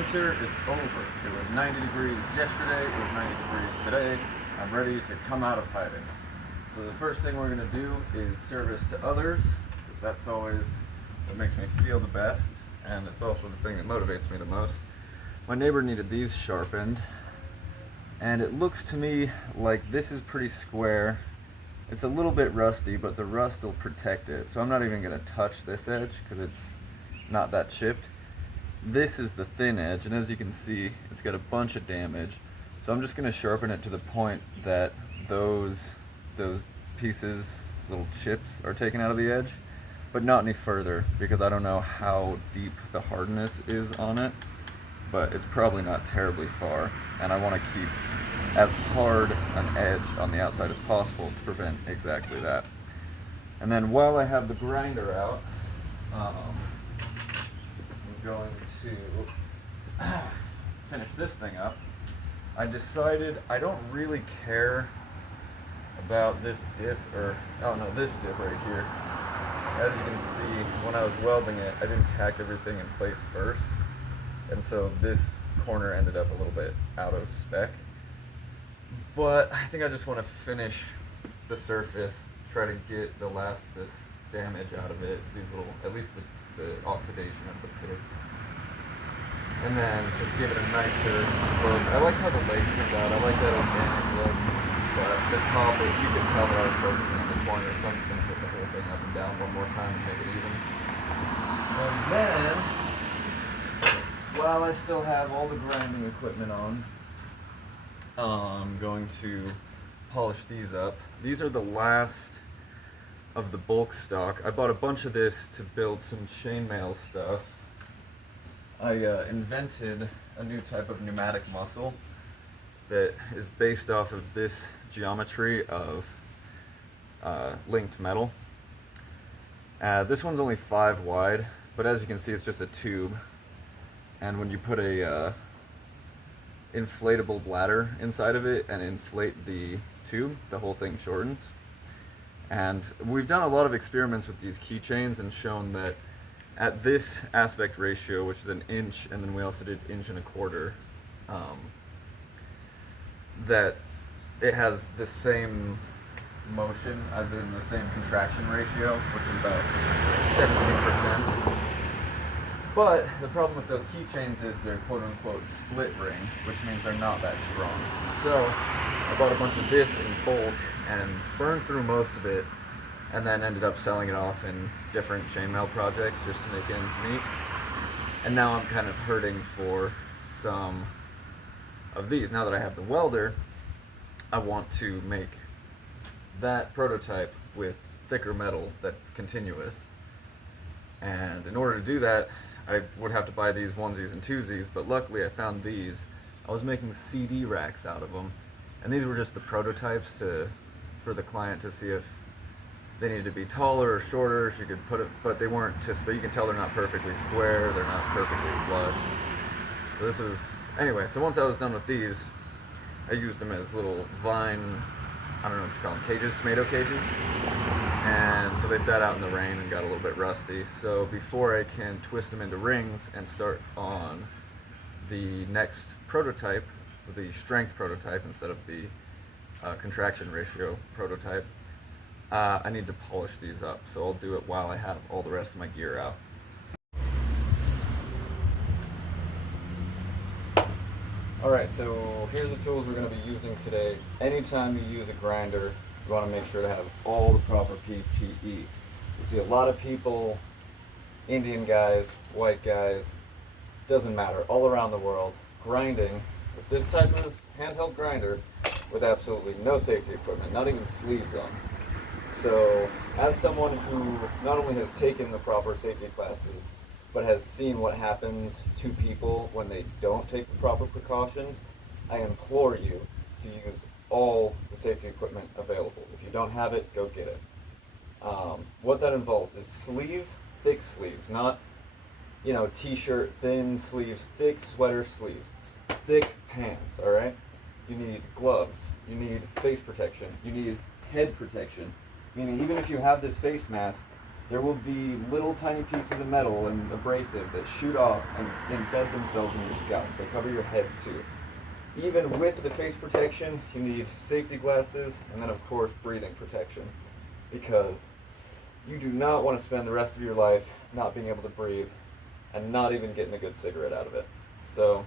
winter is over. It was 90 degrees yesterday, it was 90 degrees today. I'm ready to come out of hiding. So the first thing we're going to do is service to others, because that's always what makes me feel the best, and it's also the thing that motivates me the most. My neighbor needed these sharpened, and it looks to me like this is pretty square. It's a little bit rusty, but the rust will protect it. So I'm not even going to touch this edge because it's not that chipped. This is the thin edge, and as you can see, it's got a bunch of damage. So I'm just going to sharpen it to the point that those pieces, little chips, are taken out of the edge, but not any further, because I don't know how deep the hardness is on it, but it's probably not terribly far, and I want to keep as hard an edge on the outside as possible to prevent exactly that. And then while I have the grinder out, I'm going to finish this thing up. I decided I don't really care about this dip, this dip right here. As you can see, when I was welding it, I didn't tack everything in place first, and so this corner ended up a little bit out of spec. But I think I just want to finish the surface, try to get the last of this damage out of it, these little, at least the oxidation of the pits, and then just give it a nicer look. I like how the legs turned out. I like that organic look, but the top, you can tell that I was focusing on the corner, so I'm just going to put the whole thing up and down one more time to make it even. And then, while I still have all the grinding equipment on, I'm going to polish these up. These are the last of the bulk stock. I bought a bunch of this to build some chainmail stuff. I invented a new type of pneumatic muscle that is based off of this geometry of linked metal. This one's only 5 wide, but as you can see, it's just a tube. And when you put a inflatable bladder inside of it and inflate the tube, the whole thing shortens. And we've done a lot of experiments with these keychains and shown that at this aspect ratio, which is 1 inch, and then we also did 1.25 inches, that it has the same motion, as in the same contraction ratio, which is about 17%. But the problem with those keychains is they're quote-unquote split ring, which means they're not that strong. So I bought a bunch of this in bulk and burned through most of it, and then ended up selling it off in different chainmail projects just to make ends meet. And now I'm kind of hurting for some of these. Now that I have the welder, I want to make that prototype with thicker metal that's continuous. And in order to do that, I would have to buy these onesies and twosies, but luckily I found these. I was making CD racks out of them, and these were just the prototypes for the client to see if they needed to be taller or shorter. She could put it, but they weren't but you can tell they're not perfectly square, they're not perfectly flush. So this was, anyway, so once I was done with these, I used them as little vine, I don't know what you call them, cages, tomato cages. And so they sat out in the rain and got a little bit rusty. So before I can twist them into rings and start on the next prototype, the strength prototype instead of the contraction ratio prototype, I need to polish these up. So I'll do it while I have all the rest of my gear out. Alright, so here's the tools we're going to be using today. Anytime you use a grinder, you want to make sure to have all the proper PPE. You see a lot of people, Indian guys, white guys, doesn't matter, all around the world, grinding with this type of handheld grinder with absolutely no safety equipment, not even sleeves on. So as someone who not only has taken the proper safety classes, but has seen what happens to people when they don't take the proper precautions, I implore you to use all the safety equipment available. If you don't have it, go get it. What that involves is sleeves, thick sleeves, not, t-shirt, thin sleeves, thick sweater sleeves, thick pants, all right? You need gloves, you need face protection, you need head protection, meaning even if you have this face mask, there will be little tiny pieces of metal and abrasive that shoot off and embed themselves in your scalp. So cover your head too. Even with the face protection, you need safety glasses and then of course breathing protection, because you do not want to spend the rest of your life not being able to breathe and not even getting a good cigarette out of it. So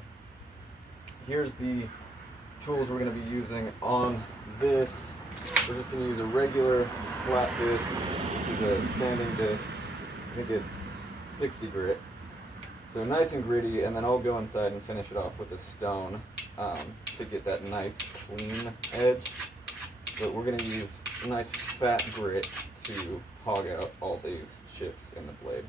here's the tools we're going to be using on this. We're just going to use a regular flat disc. This is a sanding disc. I think it's 60 grit. So nice and gritty, and then I'll go inside and finish it off with a stone to get that nice clean edge. But we're going to use nice fat grit to hog out all these chips in the blade.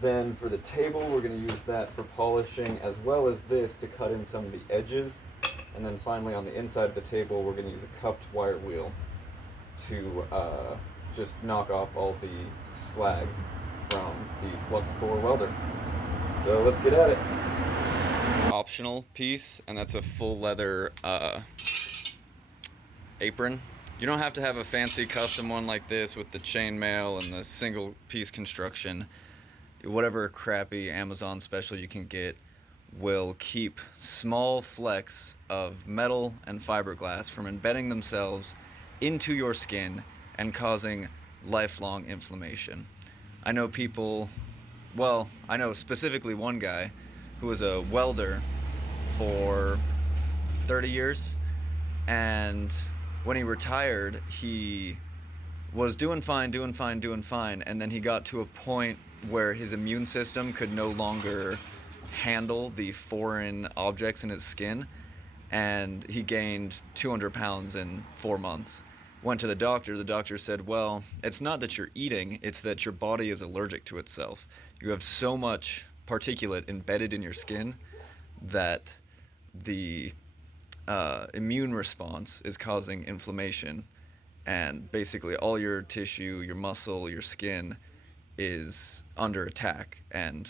Then for the table, we're going to use that for polishing, as well as this to cut in some of the edges. And then finally on the inside of the table, we're going to use a cupped wire wheel to just knock off all the slag from the flux core welder. So let's get at it. Optional piece, and that's a full leather apron. You don't have to have a fancy custom one like this with the chainmail and the single piece construction. Whatever crappy Amazon special you can get will keep small flecks of metal and fiberglass from embedding themselves into your skin and causing lifelong inflammation. I know people, well, I know specifically one guy who was a welder for 30 years, and when he retired, he was doing fine, and then he got to a point where his immune system could no longer handle the foreign objects in his skin, and he gained 200 pounds in 4 months. Went to the doctor said, well, it's not that you're eating, it's that your body is allergic to itself. You have so much particulate embedded in your skin that the immune response is causing inflammation, and basically all your tissue, your muscle, your skin is under attack, and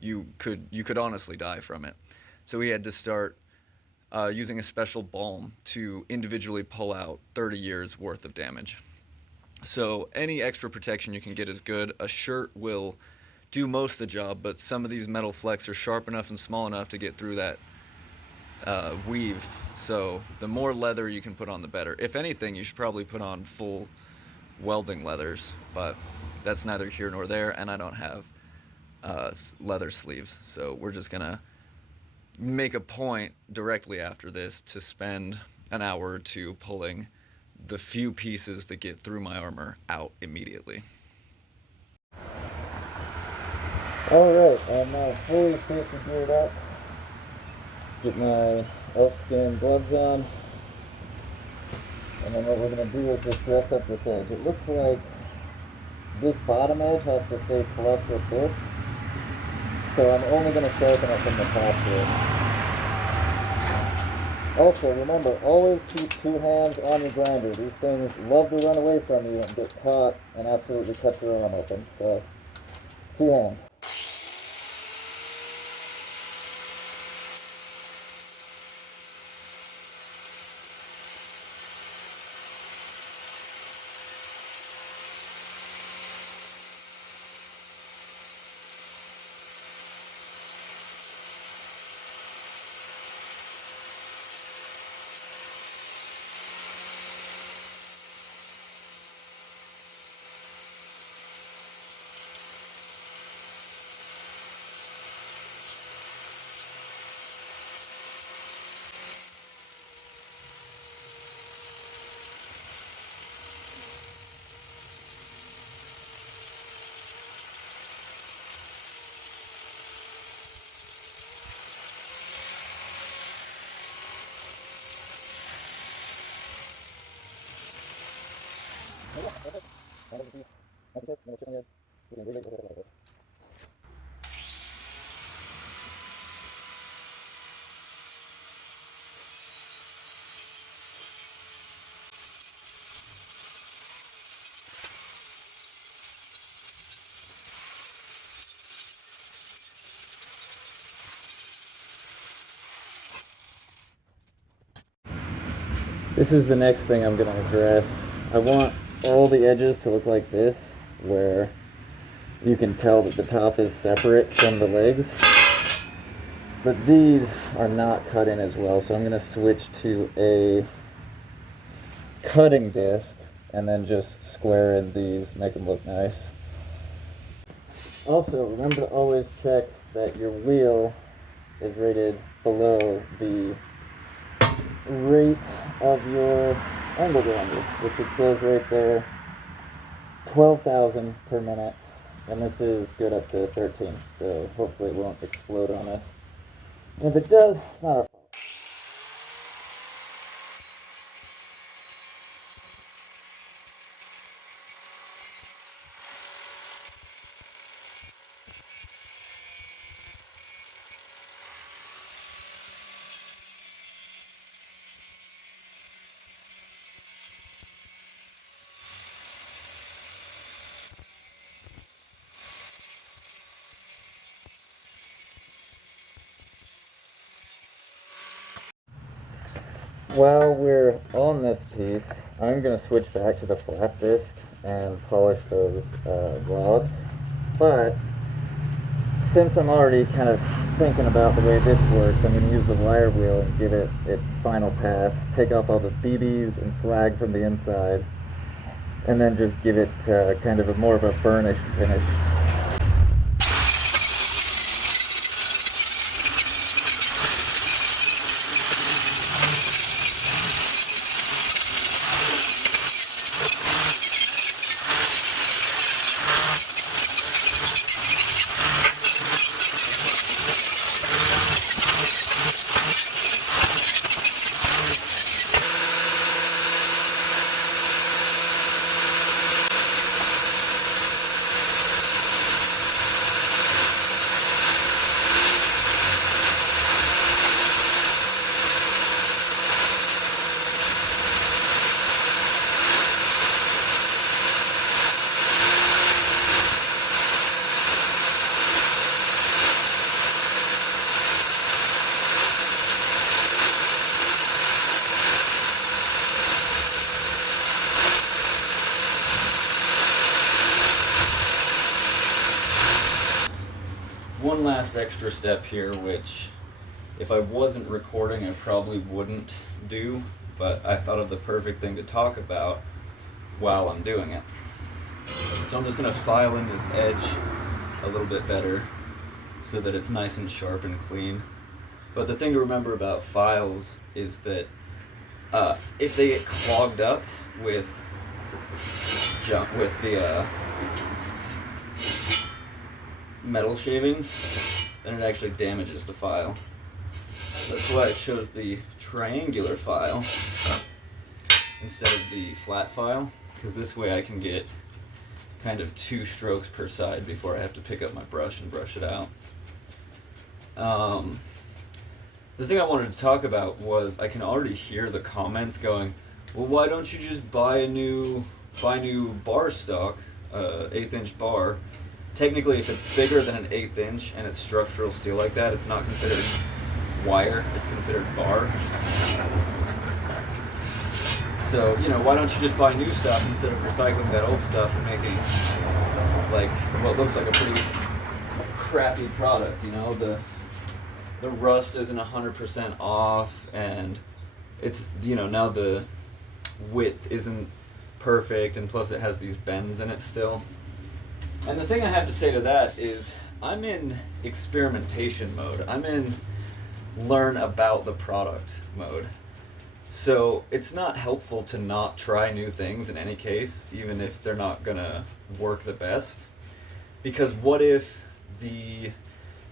you could honestly die from it. So he had to start using a special balm to individually pull out 30 years worth of damage. So any extra protection you can get is good. A shirt will do most of the job, but some of these metal flecks are sharp enough and small enough to get through that weave. So the more leather you can put on, the better. If anything, you should probably put on full welding leathers, but that's neither here nor there, and I don't have leather sleeves. So we're just gonna make a point directly after this to spend an hour or two pulling the few pieces that get through my armor out immediately. Alright, I'm now fully safety geared up. Get my elk-skin gloves on. And then what we're going to do is just dress up this edge. It looks like this bottom edge has to stay flush with this. So I'm only going to sharpen it from the top here. Also, remember, always keep 2 hands on your grinder. These things love to run away from you and get caught and absolutely cut your arm open. So, 2 hands. This is the next thing I'm going to address. I want all the edges to look like this, where you can tell that the top is separate from the legs. But these are not cut in as well, so I'm going to switch to a cutting disc and then just square in these, make them look nice. Also, remember to always check that your wheel is rated below the rate of your angle grinder, which it says right there, 12,000 per minute, and this is good up to 13, so hopefully it won't explode on us. And if it does, not our fault. While we're on this piece, I'm going to switch back to the flat disc and polish those rods. But since I'm already kind of thinking about the way this works, I'm going to use the wire wheel and give it its final pass, take off all the BBs and slag from the inside, and then just give it kind of more of a burnished finish. One last extra step here, which if I wasn't recording I probably wouldn't do, but I thought of the perfect thing to talk about while I'm doing it. So I'm just going to file in this edge a little bit better so that it's nice and sharp and clean. But the thing to remember about files is that if they get clogged up with the metal shavings, then it actually damages the file. That's why I chose the triangular file instead of the flat file, because this way I can get kind of 2 strokes per side before I have to pick up my brush and brush it out. The thing I wanted to talk about was I can already hear the comments going, well, why don't you just buy new bar stock, 1/8 inch bar. Technically, if it's bigger than an 1/8 inch and it's structural steel like that, it's not considered wire, it's considered bar. So, you know, why don't you just buy new stuff instead of recycling that old stuff and making, like, what looks like a pretty crappy product, you know? The rust isn't 100% off, and it's, you know, now the width isn't perfect, and plus it has these bends in it still. And the thing I have to say to that is I'm in experimentation mode. I'm in learn about the product mode. So it's not helpful to not try new things in any case, even if they're not gonna work the best. Because what if the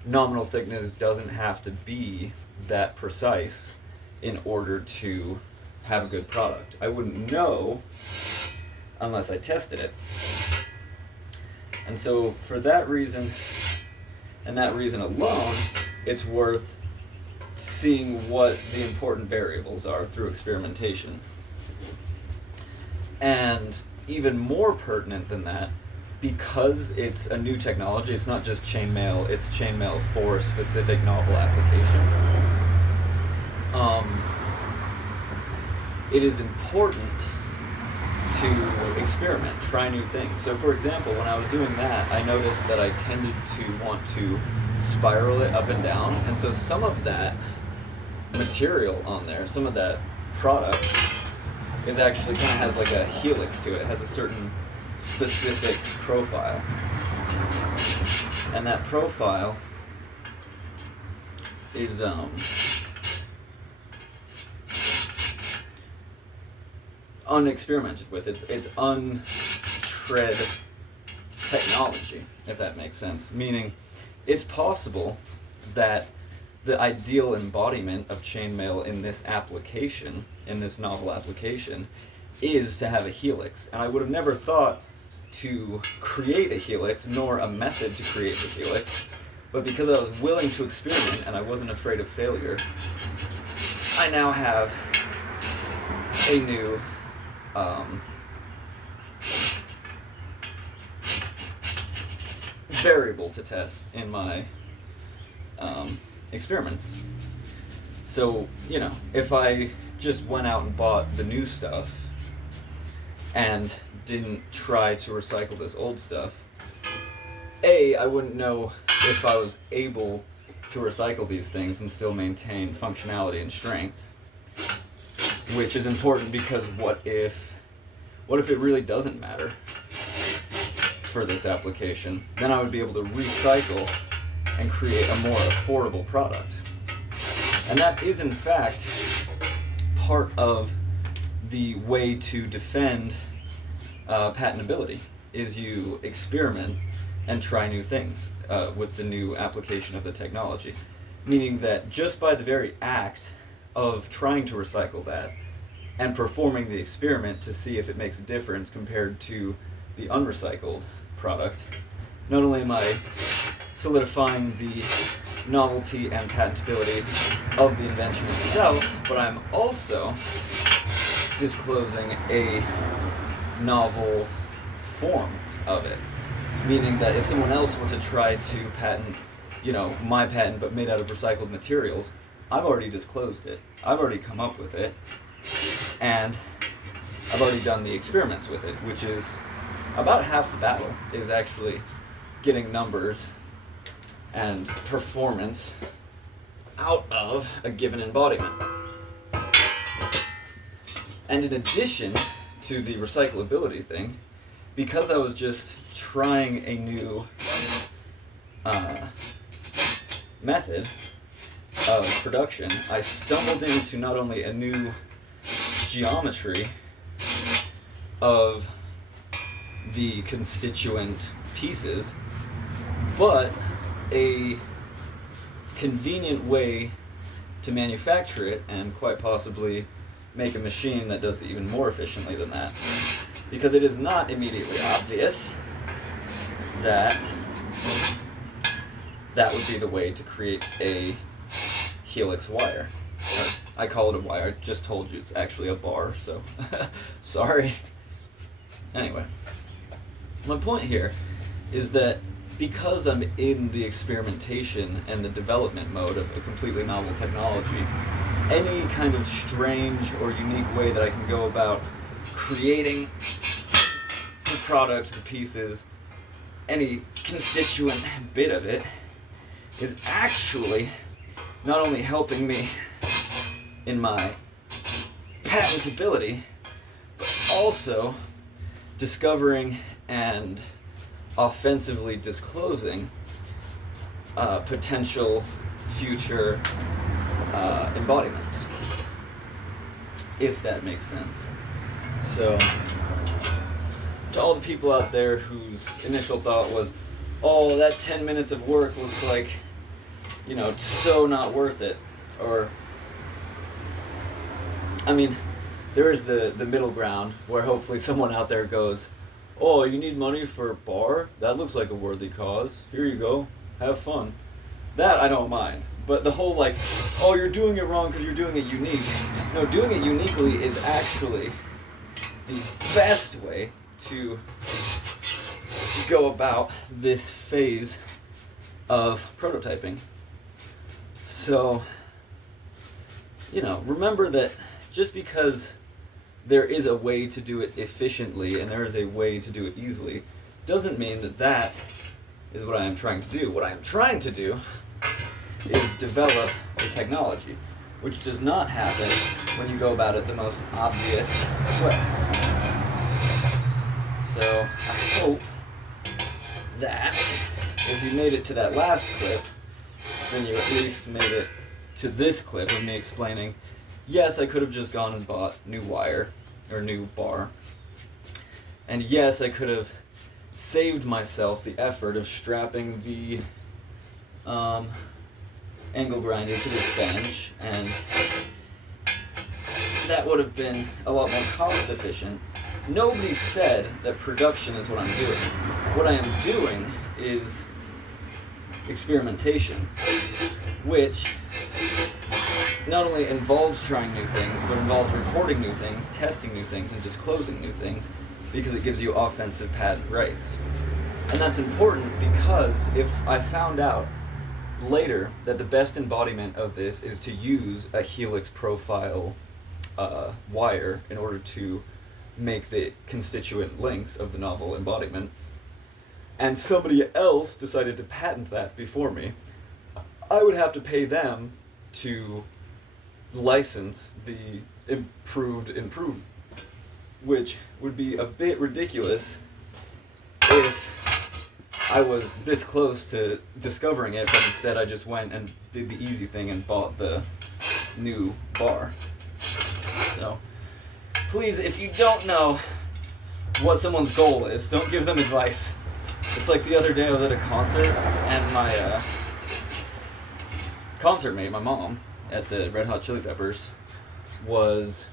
nominal thickness doesn't have to be that precise in order to have a good product? I wouldn't know unless I tested it. And so for that reason, and that reason alone, it's worth seeing what the important variables are through experimentation. And even more pertinent than that, because it's a new technology, it's not just chainmail, it's chainmail for a specific novel application. It is important to experiment, try new things. So for example, when I was doing that, I noticed that I tended to want to spiral it up and down, and so some of that material on there, some of that product is actually kind of has like a helix to it. It has a certain specific profile, and that profile is unexperimented with. It's untread technology, if that makes sense. Meaning, it's possible that the ideal embodiment of chainmail in this application, in this novel application, is to have a helix. And I would have never thought to create a helix, nor a method to create the helix, but because I was willing to experiment and I wasn't afraid of failure, I now have a new variable to test in my experiments. So, you know, if I just went out and bought the new stuff and didn't try to recycle this old stuff, I wouldn't know if I was able to recycle these things and still maintain functionality and strength, which is important because what if it really doesn't matter for this application? Then I would be able to recycle and create a more affordable product. And that is in fact part of the way to defend patentability, is you experiment and try new things with the new application of the technology. Meaning that just by the very act of trying to recycle that and performing the experiment to see if it makes a difference compared to the unrecycled product, not only am I solidifying the novelty and patentability of the invention itself, but I'm also disclosing a novel form of it. Meaning that if someone else were to try to patent, you know, my patent but made out of recycled materials, I've already disclosed it. I've already come up with it. And I've already done the experiments with it, which is about half the battle, is actually getting numbers and performance out of a given embodiment. And in addition to the recyclability thing, because I was just trying a new method of production, I stumbled into not only a new geometry of the constituent pieces, but a convenient way to manufacture it and quite possibly make a machine that does it even more efficiently than that. Because it is not immediately obvious that that would be the way to create a helix wire. I call it a wire, I just told you it's actually a bar, so sorry. Anyway, my point here is that because I'm in the experimentation and the development mode of a completely novel technology, any kind of strange or unique way that I can go about creating the product, the pieces, any constituent bit of it, is actually not only helping me in my patentability, but also discovering and offensively disclosing potential future embodiments, if that makes sense. So, to all the people out there whose initial thought was, oh, that 10 minutes of work looks like, you know, so not worth it, or, I mean, there is the middle ground where hopefully someone out there goes, oh, you need money for a bar? That looks like a worthy cause. Here you go. Have fun. That I don't mind. But the whole like, oh, you're doing it wrong because you're doing it unique. No, doing it uniquely is actually the best way to go about this phase of prototyping. So, you know, remember that just because there is a way to do it efficiently and there is a way to do it easily, doesn't mean that that is what I am trying to do. What I am trying to do is develop a technology, which does not happen when you go about it the most obvious way. So I hope that if you made it to that last clip, then you at least made it to this clip of me explaining, yes, I could have just gone and bought new wire, or new bar, and yes, I could have saved myself the effort of strapping the angle grinder to this bench, and that would have been a lot more cost efficient. Nobody said that production is what I'm doing. What I am doing is experimentation, which not only involves trying new things, but involves recording new things, testing new things, and disclosing new things, because it gives you offensive patent rights. And that's important because if I found out later that the best embodiment of this is to use a helix profile wire in order to make the constituent links of the novel embodiment, and somebody else decided to patent that before me, I would have to pay them to license the improved, which would be a bit ridiculous if I was this close to discovering it, but instead I just went and did the easy thing and bought the new bar. So, please, if you don't know what someone's goal is, don't give them advice. It's like the other day I was at a concert, and my concert mate, my mom, at the Red Hot Chili Peppers, was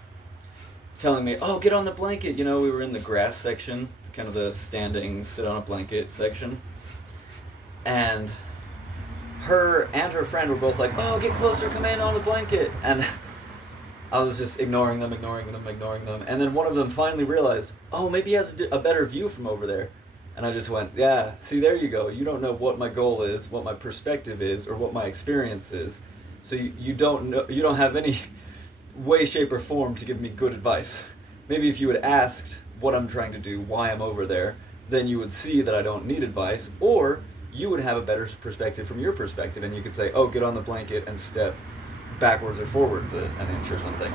telling me, oh, get on the blanket. You know, we were in the grass section, kind of the standing, sit on a blanket section. And her and her friend were both like, oh, get closer, come in on the blanket. And I was just ignoring them. And then one of them finally realized, oh, maybe he has a better view from over there. And I just went, yeah, see, there you go. You don't know what my goal is, what my perspective is, or what my experience is. So you don't know, you don't have any way, shape, or form to give me good advice. Maybe if you had asked what I'm trying to do, why I'm over there, then you would see that I don't need advice, or you would have a better perspective from your perspective, and you could say, oh, get on the blanket and step backwards or forwards an inch or something.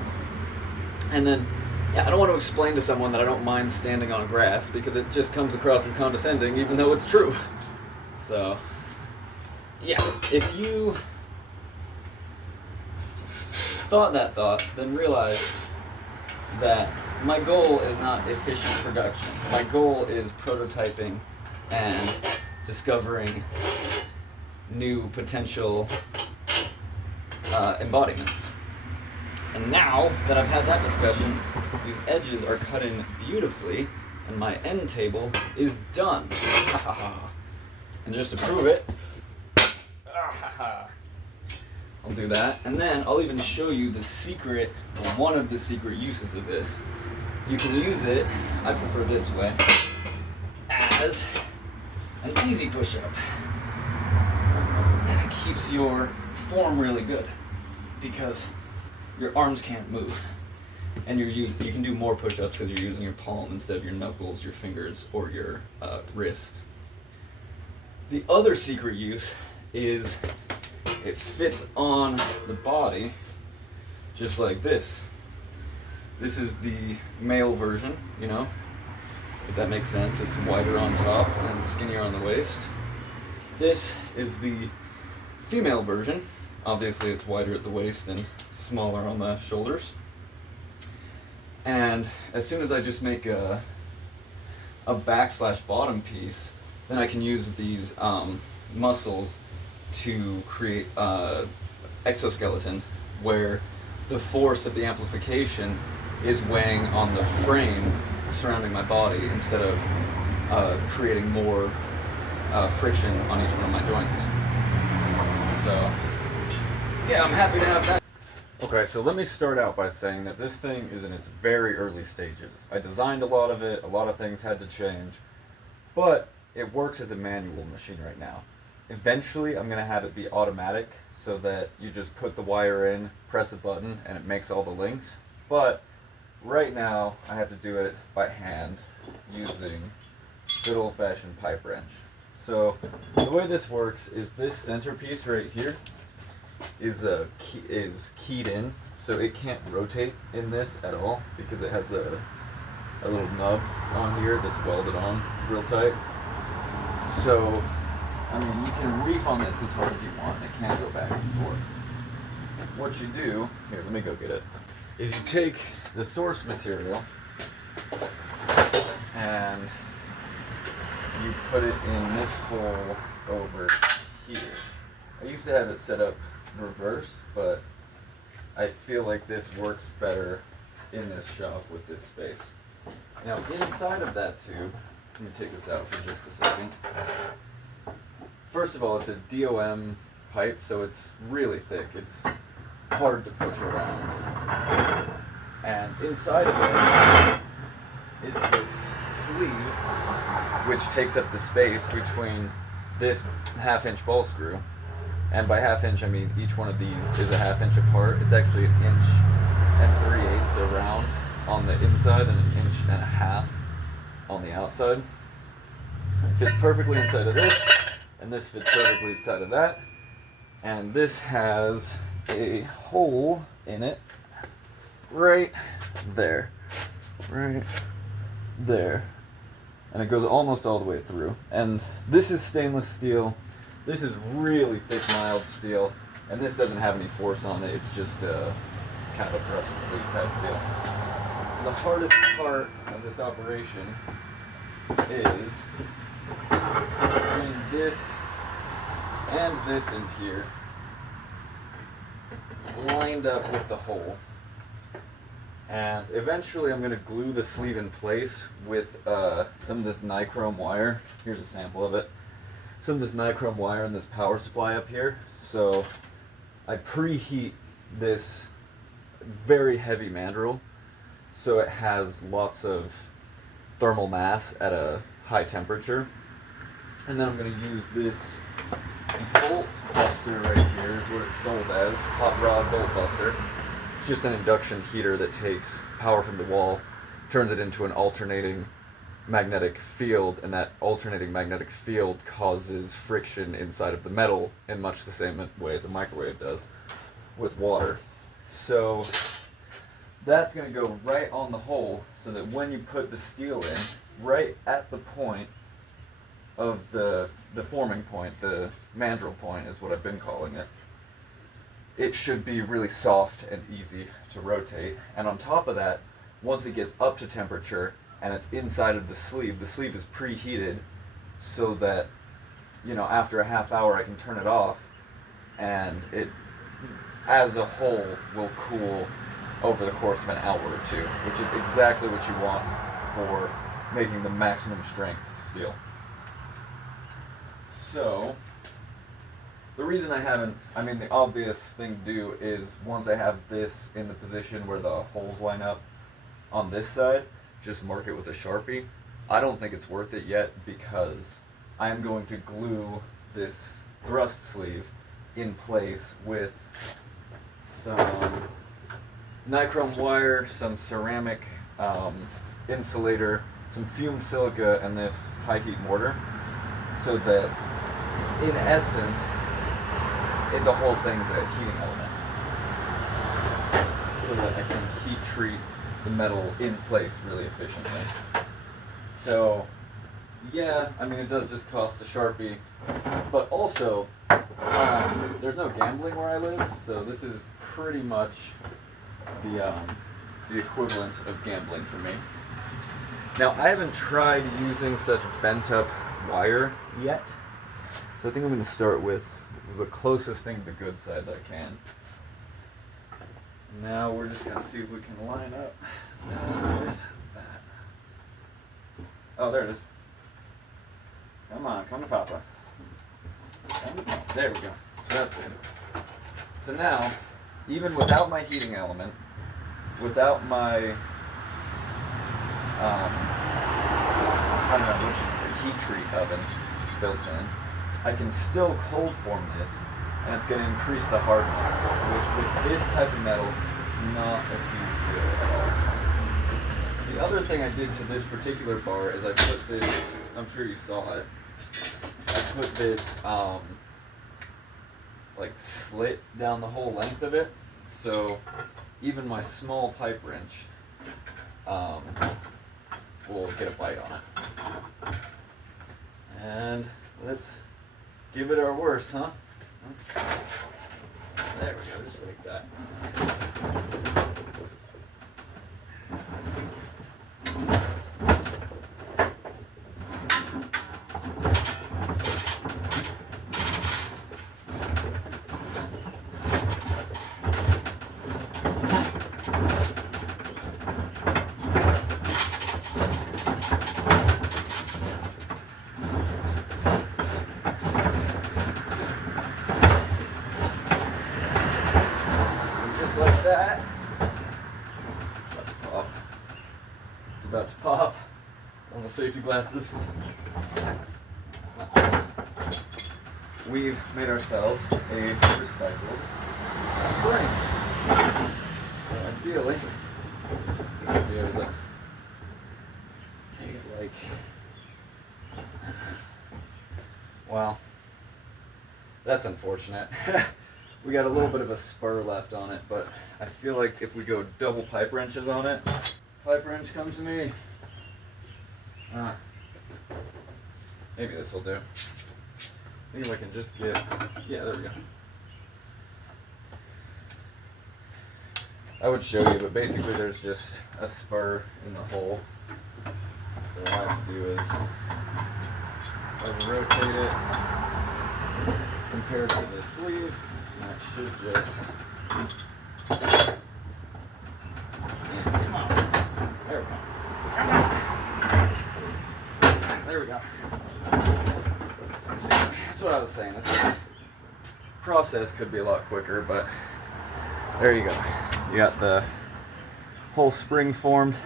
And then, yeah, I don't want to explain to someone that I don't mind standing on grass, because it just comes across as condescending, even though it's true. So, yeah, if you thought that thought, then realize that my goal is not efficient production. My goal is prototyping and discovering new potential embodiments. And now that I've had that discussion, these edges are cut in beautifully, and my end table is done. And just to prove it, I'll do that, and then I'll even show you the secret, or one of the secret uses of this. You can use it, I prefer this way, as an easy push-up. And it keeps your form really good, because your arms can't move. And you can do more push-ups because you're using your palm instead of your knuckles, your fingers, or your wrist. The other secret use is it fits on the body just like this. This is the male version, you know, if that makes sense. It's wider on top and skinnier on the waist. This is the female version. Obviously it's wider at the waist and smaller on the shoulders. And as soon as I just make a back/bottom piece, then I can use these muscles to create exoskeleton, where the force of the amplification is weighing on the frame surrounding my body instead of creating more friction on each one of my joints. So, yeah, I'm happy to have that. Okay, so let me start out by saying that this thing is in its very early stages. I designed a lot of it, a lot of things had to change, but it works as a manual machine right now. Eventually, I'm going to have it be automatic so that you just put the wire in, press a button, and it makes all the links. But right now I have to do it by hand using good old-fashioned pipe wrench. So the way this works is this centerpiece right here is keyed in, so it can't rotate in this at all because it has a little nub on here that's welded on real tight. So I mean, you can reef on this as hard as you want, and it can go back and forth. What you do, here, let me go get it, is you take the source material and you put it in this hole over here. I used to have it set up reverse, but I feel like this works better in this shop with this space. Now, inside of that tube, let me take this out for just a second. First of all, it's a DOM pipe, so it's really thick. It's hard to push around. And inside of it is this sleeve, which takes up the space between this half-inch ball screw. And by half-inch, I mean each one of these is a half-inch apart. It's actually 1 inch and 3/8 around on the inside and 1.5 inches on the outside. It fits perfectly inside of this. And this fits perfectly inside of that. And this has a hole in it right there. Right there. And it goes almost all the way through. And this is stainless steel. This is really thick, mild steel. And this doesn't have any force on it. It's just kind of a thrust sleeve type deal. The hardest part of this operation is between this and this in here, lined up with the hole. And eventually I'm going to glue the sleeve in place with some of this nichrome wire. Here's a sample of it. Some of this nichrome wire and this power supply up here. So I preheat this very heavy mandrel so it has lots of thermal mass at a high temperature. And then I'm going to use this bolt buster right here, is what it's sold as, hot rod bolt buster. It's just an induction heater that takes power from the wall, turns it into an alternating magnetic field, and that alternating magnetic field causes friction inside of the metal in much the same way as a microwave does with water. So that's going to go right on the hole so that when you put the steel in, right at the point of the forming point, the mandrel point is what I've been calling it, it should be really soft and easy to rotate. And on top of that, once it gets up to temperature and it's inside of the sleeve is preheated so that, you know, after a half hour I can turn it off and it as a whole will cool over the course of an hour or two, which is exactly what you want for making the maximum strength steel. So, the reason the obvious thing to do is once I have this in the position where the holes line up on this side, just mark it with a Sharpie. I don't think it's worth it yet because I am going to glue this thrust sleeve in place with some nichrome wire, some ceramic insulator, some fumed silica, and this high heat mortar, so that in essence the whole thing's a heating element, so that I can heat treat the metal in place really efficiently. So yeah, I mean, it does just cost a Sharpie, but also there's no gambling where I live, so this is pretty much the equivalent of gambling for me. Now, I haven't tried using such bent up wire yet, so I think I'm going to start with the closest thing to the good side that I can. Now we're just going to see if we can line up with that. Oh, there it is. Come on, come to Papa. Come to Papa. There we go. So that's it. So now, even without my heating element, without my, heat treat oven built in, I can still cold form this, and it's going to increase the hardness, which with this type of metal, not a huge deal at all. The other thing I did to this particular bar is I put this, I'm sure you saw it, I put this like slit down the whole length of it, so even my small pipe wrench will get a bite on it. And let's give it our worst, huh? There we go, just like that. Like that. About to pop. It's about to pop on the safety glasses. We've made ourselves a recycled spring. So ideally, we'll be able to take it like, wow, that's unfortunate. We got a little bit of a spur left on it, but I feel like if we go double pipe wrenches on it, pipe wrench, come to me. Maybe this will do. I think if I can just get, yeah, there we go. I would show you, but basically there's just a spur in the hole. So what I have to do is I can rotate it, compare it to the sleeve. And it should just, yeah, come on, there we go, come on, there we go. See, that's what I was saying, this process could be a lot quicker, but there you go. You got the whole spring formed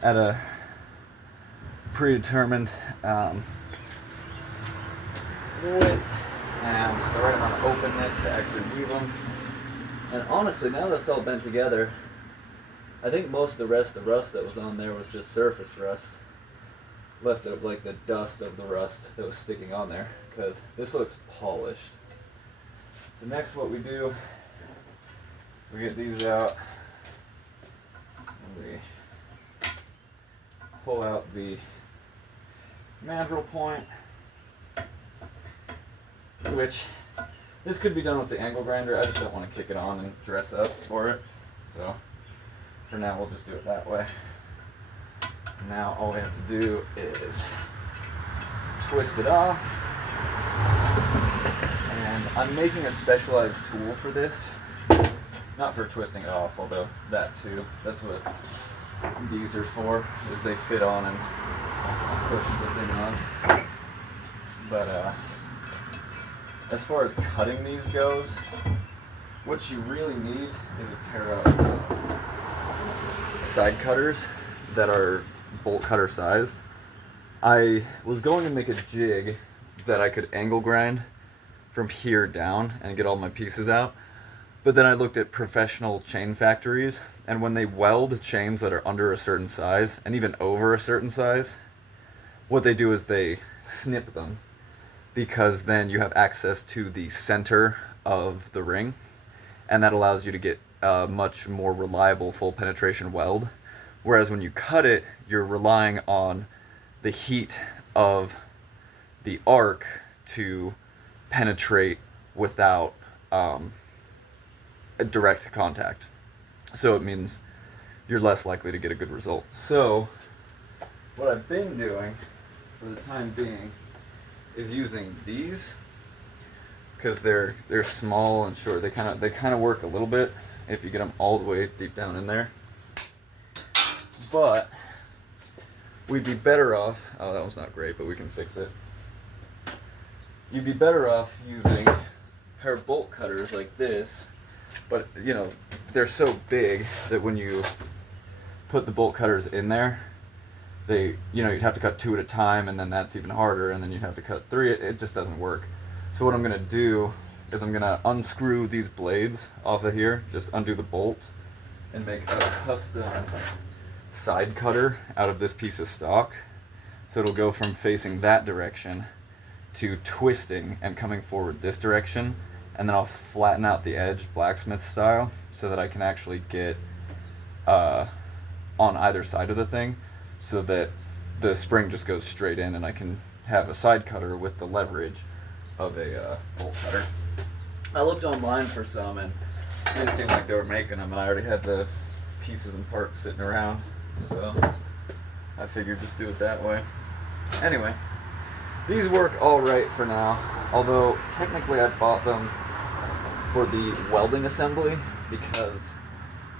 at a predetermined width. And the right amount of openness to actually weave them. And honestly, now that it's all bent together, I think most of the rest of the rust that was on there was just surface rust. Left up like the dust of the rust that was sticking on there, because this looks polished. So next what we do, we get these out, and we pull out the mandrel point, which this could be done with the angle grinder. I just don't want to kick it on and dress up for it. So for now we'll just do it that way. Now all we have to do is twist it off. And I'm making a specialized tool for this. Not for twisting it off, although that too. That's what these are for, is they fit on and push the thing on. But as far as cutting these goes, what you really need is a pair of side cutters that are bolt cutter size. I was going to make a jig that I could angle grind from here down and get all my pieces out, but then I looked at professional chain factories, and when they weld chains that are under a certain size and even over a certain size, what they do is they snip them, because then you have access to the center of the ring, and that allows you to get a much more reliable full penetration weld. Whereas when you cut it, you're relying on the heat of the arc to penetrate without a direct contact. So it means you're less likely to get a good result. So what I've been doing for the time being is using these, because they're small and short. They kind of work a little bit if you get them all the way deep down in there. But we'd be better off. Oh, that was not great, but we can fix it. You'd be better off using a pair of bolt cutters like this, but you know, they're so big that when you put the bolt cutters in there, you'd have to cut 2 at a time, and then that's even harder, and then you'd have to cut 3. It just doesn't work. So what I'm gonna do is I'm gonna unscrew these blades off of here, just undo the bolts, and make a custom side cutter out of this piece of stock. So it'll go from facing that direction to twisting and coming forward this direction, and then I'll flatten out the edge blacksmith style so that I can actually get on either side of the thing, so that the spring just goes straight in and I can have a side cutter with the leverage of a bolt cutter. I looked online for some and it didn't seem like they were making them, and I already had the pieces and parts sitting around, so I figured just do it that way. Anyway, these work all right for now, although technically I bought them for the welding assembly, because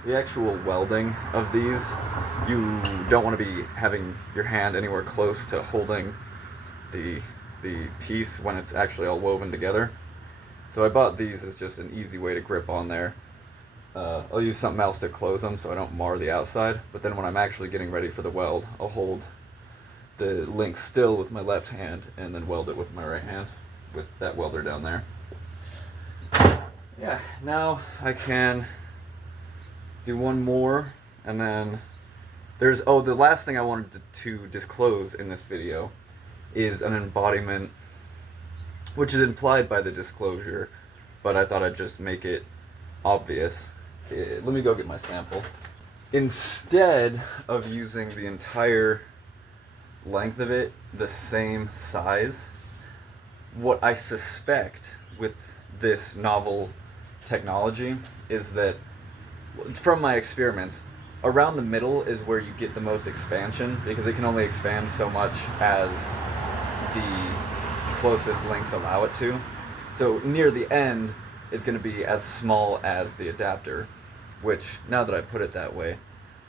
the actual welding of these, you don't want to be having your hand anywhere close to holding the piece when it's actually all woven together. So I bought these as just an easy way to grip on there. I'll use something else to close them so I don't mar the outside, but then when I'm actually getting ready for the weld, I'll hold the link still with my left hand and then weld it with my right hand with that welder down there. Yeah, now I can do one more, and then there's, oh, the last thing I wanted to disclose in this video is an embodiment, which is implied by the disclosure, but I thought I'd just make it obvious. Let me go get my sample. Instead of using the entire length of it the same size, what I suspect with this novel technology is that, from my experiments, around the middle is where you get the most expansion, because it can only expand so much as the closest links allow it to. So near the end is going to be as small as the adapter, which, now that I put it that way,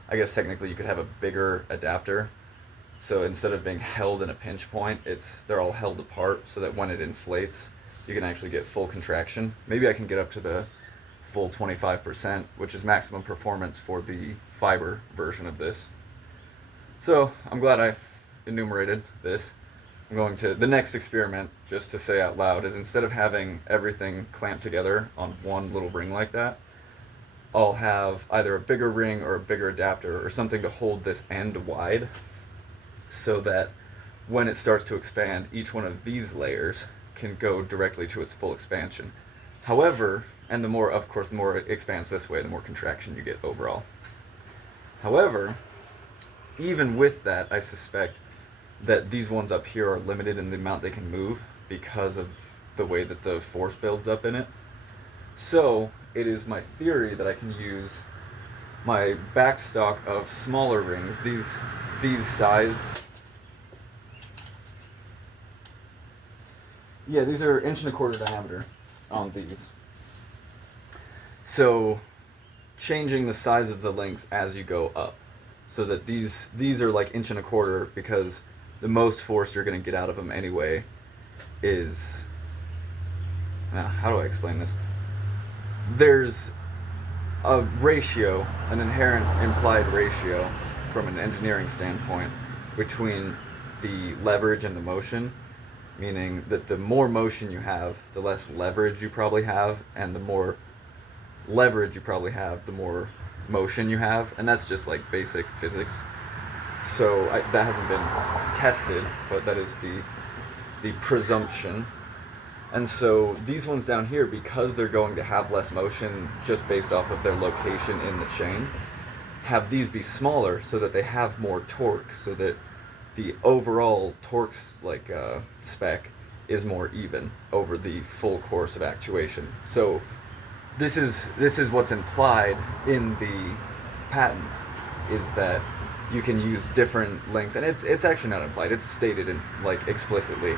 I guess technically you could have a bigger adapter. So instead of being held in a pinch point, they're all held apart so that when it inflates, you can actually get full contraction. Maybe I can get up to the full 25%, which is maximum performance for the fiber version of this. So I'm glad I enumerated this. I'm going to, the next experiment, just to say out loud, is instead of having everything clamped together on one little ring like that, I'll have either a bigger ring or a bigger adapter or something to hold this end wide, so that when it starts to expand, each one of these layers can go directly to its full expansion. However, and the more, of course, the more it expands this way, the more contraction you get overall. However, even with that, I suspect that these ones up here are limited in the amount they can move because of the way that the force builds up in it. So it is my theory that I can use my backstock of smaller rings, these size. Yeah, these are 1.25 inch diameter on these. So changing the size of the links as you go up, so that these are like 1.25 inch, because the most force you're going to get out of them anyway is, how do I explain this? There's a ratio, an inherent implied ratio from an engineering standpoint between the leverage and the motion, meaning that the more motion you have, the less leverage you probably have, and the more leverage you probably have, the more motion you have, and that's just like basic physics. So that hasn't been tested, but that is the presumption. And so these ones down here, because they're going to have less motion just based off of their location in the chain, have these be smaller so that they have more torque, so that the overall torque spec is more even over the full course of actuation. So this is what's implied in the patent, is that you can use different links, and it's actually not implied, it's stated in, like, explicitly,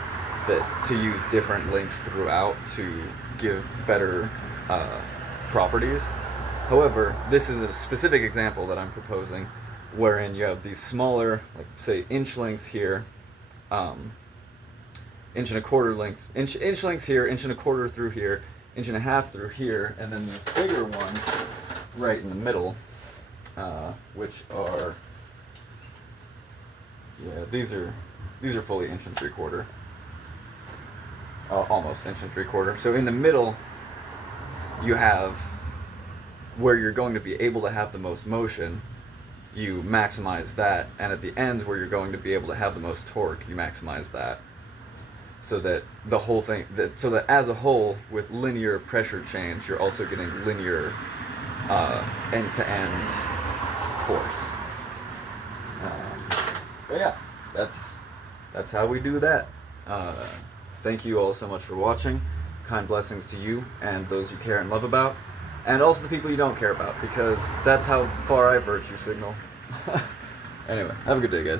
that to use different links throughout to give better properties. However, this is a specific example that I'm proposing, wherein you have these smaller, like say inch lengths here, 1.25 links, inch lengths here, 1.25 through here, 1.5 through here, and then the bigger ones right in the middle, which are, yeah, these are fully 1.75 inch, almost 1.75 inch. So in the middle, you have where you're going to be able to have the most motion, you maximize that, and at the ends where you're going to be able to have the most torque, you maximize that. So that the whole thing, so that as a whole, with linear pressure change, you're also getting linear end-to-end force. But yeah, that's how we do that. Thank you all so much for watching. Kind blessings to you and those you care and love about, and also the people you don't care about, because that's how far I virtue signal. Anyway, have a good day, guys.